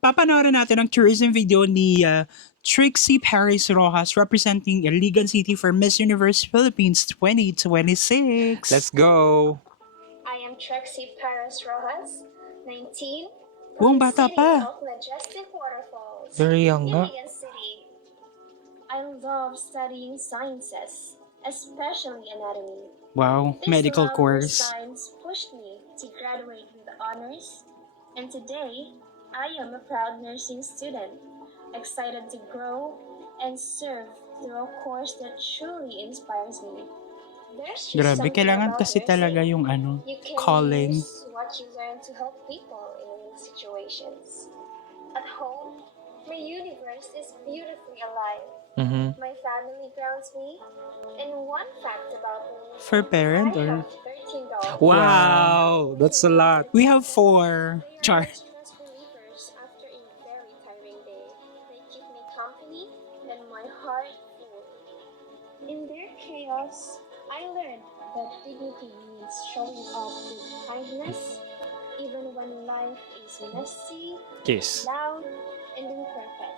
Papanoorin natin ang tourism video ni Trixie Paris Rojas representing Iligan City for Miss Universe Philippines 2026. Let's go! I am Trixie Paris Rojas, 19, Buong from the bata city pa. of Majestic Waterfalls, Very young nga. Iligan City. I love studying sciences, especially anatomy. Wow, This medical love for course. science pushed me to graduate with honors, and today I am a proud nursing student, excited to grow and serve through a course that truly inspires me. There's just Grabe, something kailangan about kasi nursing. talaga yung You can calling. use what you learn to help people in unique situations. At home, my universe is beautifully alive. Mm-hmm. My family grounds me, and one fact about me, For parent I or? have 13 dogs. Wow! That's a lot. We have 4. They Char. are stress relievers after a very tiring day. They keep me company and my heart full. In their chaos, I learned that dignity means showing up with kindness, even when life is messy, Kiss. loud, and imperfect.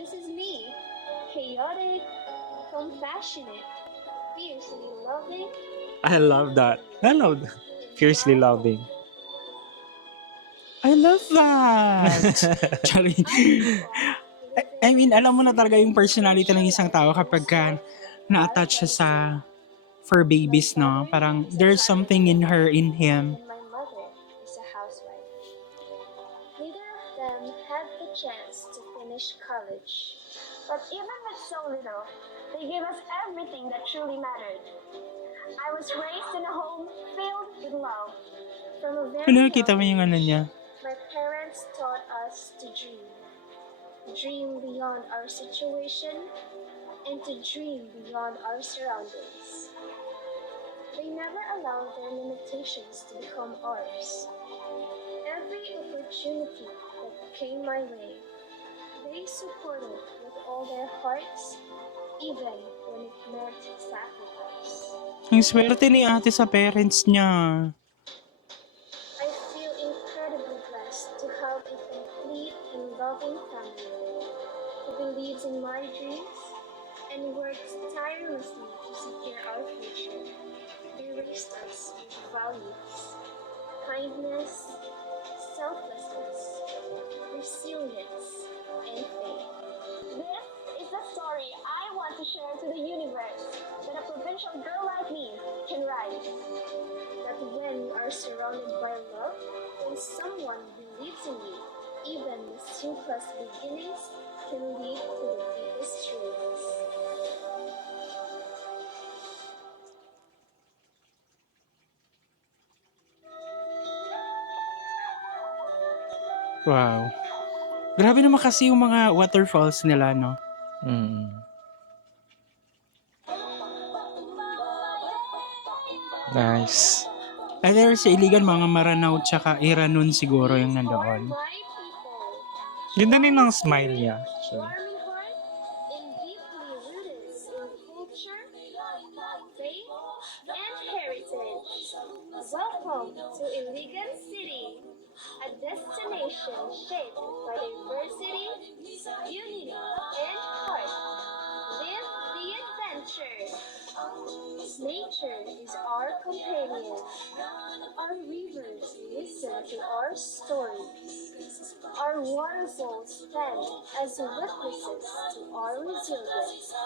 This is me, chaotic, compassionate, fiercely loving. I love that. I love that. Fiercely loving. I love that! Charing. I mean, alam mo na talaga yung personality ng isang tao kapag na-attach siya sa fur babies, no? Parang there's something in her, in him. And my mother is a housewife. Neither of them had the chance to finish college. But even with so little, they gave us everything that truly mattered. I was raised in a home filled with love. From a very Ano, nakita mo young yung ano age, niya? my parents taught us to dream. Dream beyond our situation and to dream beyond our surroundings. They never allowed their limitations to become ours. Every opportunity that came my way, they supported with all their hearts, even when it meant sacrifice. Ang swerte ni ate sa parents niya. I feel incredibly blessed to have a complete and loving family who believes in my dreams and works tirelessly to secure our future. They raised us with values, kindness, selflessness, resilience, and faith. This is the story I want to share to the universe, that a provincial girl like me can write. That when we are surrounded by love, when someone believes in you, even the simplest beginnings can lead to the biggest dreams. Wow. Grabe naman kasi yung mga waterfalls nila, no? Mm. Nice. Either sa Iligan, mga Maranao, tsaka Iranon siguro yung These are nandoon. my people. Ganda din ng smile niya. So, Warming heart and deeply rooted in culture, faith, and heritage. Welcome to Iligan City, a destination shaped by diversity, unity, and heart. Live the adventure. Nature is our companion. Our rivers listen to our stories. Our waterfalls stand as witnesses to our resilience.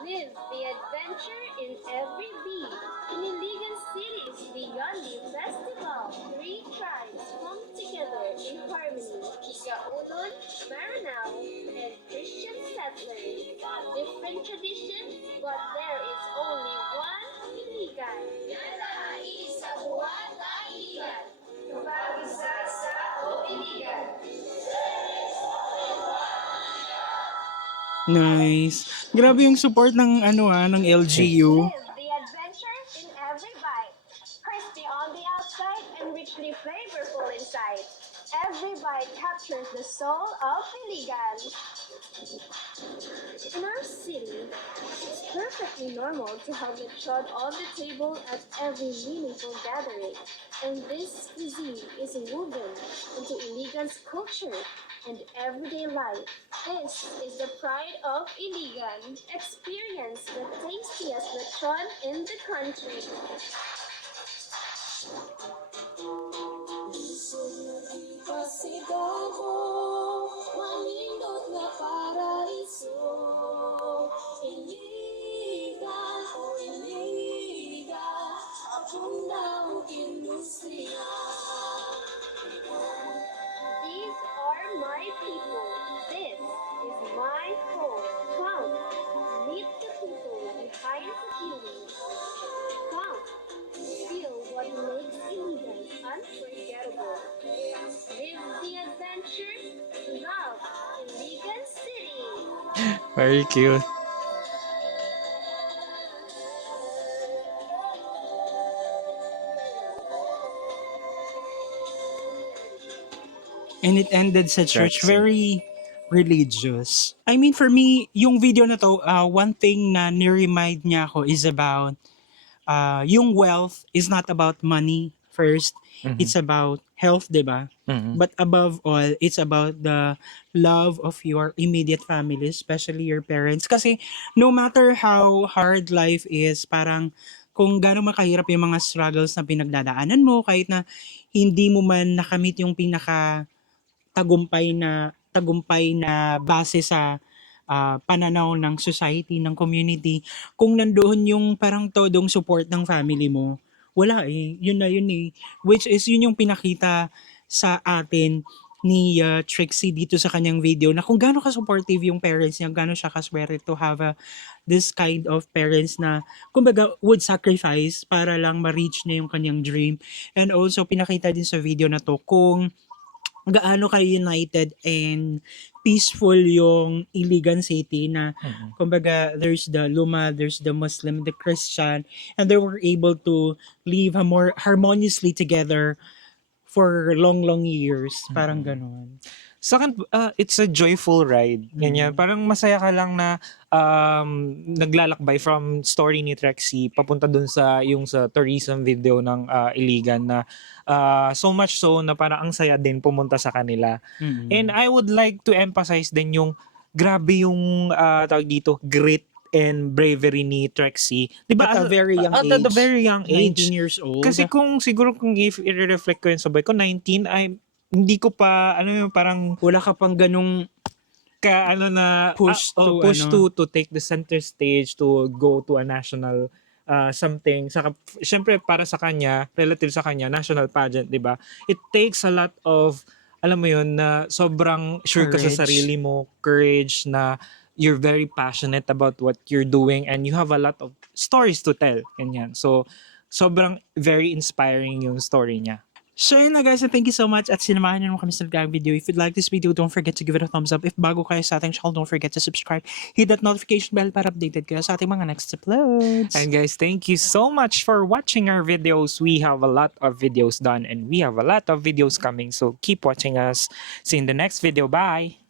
Live the adventure in every beat. Iligan City is beyond the festival. 3 tribes come together in harmony. Gaudon, Maranao, and Christian settlers. Different traditions, but there is only one Iligan. Isa buwan na Iligan. Kapag-isa sa Iligan. Nice. Grabe yung support ng ng LGU. Live the adventure in every bite. Crispy on the outside and richly flavorful inside. Every bite captures the soul of Iligan. In our city, it's perfectly normal to have lechon on the table at every meaningful gathering. And this cuisine is woven into Iligan's culture and everyday life. This is the pride of Iligan. Experience the tastiest lechon in the country. Pasigaho, manindot nga paraiso. Iliga, oh Iliga, akong naong industriya. These are my people. This is my home. Come, meet the people behind the feelings. Come, feel what makes Iligan unforgettable. Live the adventure, love Iligan City. Very cute. And it ended sa church, That's it. very religious. I mean, for me, yung video na to, one thing na ni-remind niya ako is about yung wealth is not about money first. Mhm. It's about health, di ba? Mhm. But above all, it's about the love of your immediate family, especially your parents. Kasi no matter how hard life is, parang kung gaano makahirap yung mga struggles na pinagdadaanan mo, kahit na hindi mo man nakamit yung pinaka tagumpay na base sa pananaw ng society, ng community, kung nandoon yung parang todong support ng family mo, wala eh. Yun na yun eh. Which is yun yung pinakita sa atin ni Trixie dito sa kanyang video na kung gaano ka-supportive yung parents niya, gaano siya kaswerte to have this kind of parents na kumbaga would sacrifice para lang ma-reach niya yung kanyang dream. And also pinakita din sa video na to kung gaano ka-united and peaceful yung Iligan City na Mhm. kumbaga there's the Luma, there's the Muslim, the Christian, and they were able to live more harmoniously together for long years. Parang ganon. Sa akin, it's a joyful ride. Ganyan. Parang masaya ka lang na naglalakbay from story ni Trexie papunta dun sa yung sa tourism video ng Iligan na so much so na parang ang saya din pumunta sa kanila. And I would like to emphasize din yung grabe yung tawag dito, grit and bravery ni Trexie. Diba, At a very young at age. a very young age. 19 years old. Kasi kung siguro kung if i-reflect ko yun sabay ko, 19, hindi ko pa, parang wala ka pang ganong push to take the center stage, to go to a national something. Saka, syempre para sa kanya, relative sa kanya, national pageant, di ba? It takes a lot of, alam mo yun, na sobrang sure ka sa Courage. sarili mo, courage, na you're very passionate about what you're doing and you have a lot of stories to tell. Ganyan. So, sobrang very inspiring yung story niya. So yun na guys, and thank you so much at sinamahan niyo naman kami sa naggang video. If you'd like this video, don't forget to give it a thumbs up. If bago kayo sa ating channel, don't forget to subscribe. Hit that notification bell para updated kayo sa ating mga next uploads. And guys, thank you so much for watching our videos. We have a lot of videos done and we have a lot of videos coming. So keep watching us. See you in the next video. Bye!